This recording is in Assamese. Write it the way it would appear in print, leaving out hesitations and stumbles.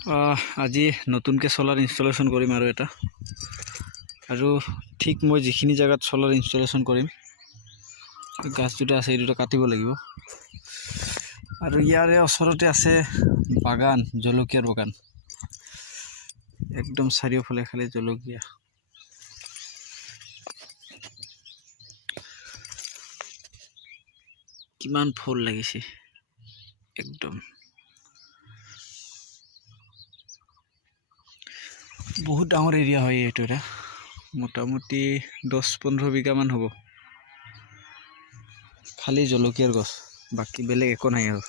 আজি নতুনকৈ চলাৰ ইনষ্টলেশ্যন কৰিম আৰু ঠিক মই যিখিনি জেগাত চলাৰ ইনষ্টলেশ্যন কৰিম গাছ দুটা আছে এই দুটা কাটিব লাগিব আৰু ইয়াৰে ওচৰতে আছে বাগান জলকীয়াৰ বাগান একদম চাৰিওফালে খালি জলকীয়া কিমান ফুল লাগিছে একদম বহুত ডাঙৰ এৰিয়া হয় এইটো এটা মোটামুটি 10-15 বিঘামান হ'ব খালি জলকীয়াৰ গছ বাকী বেলেগ একো নাই আৰু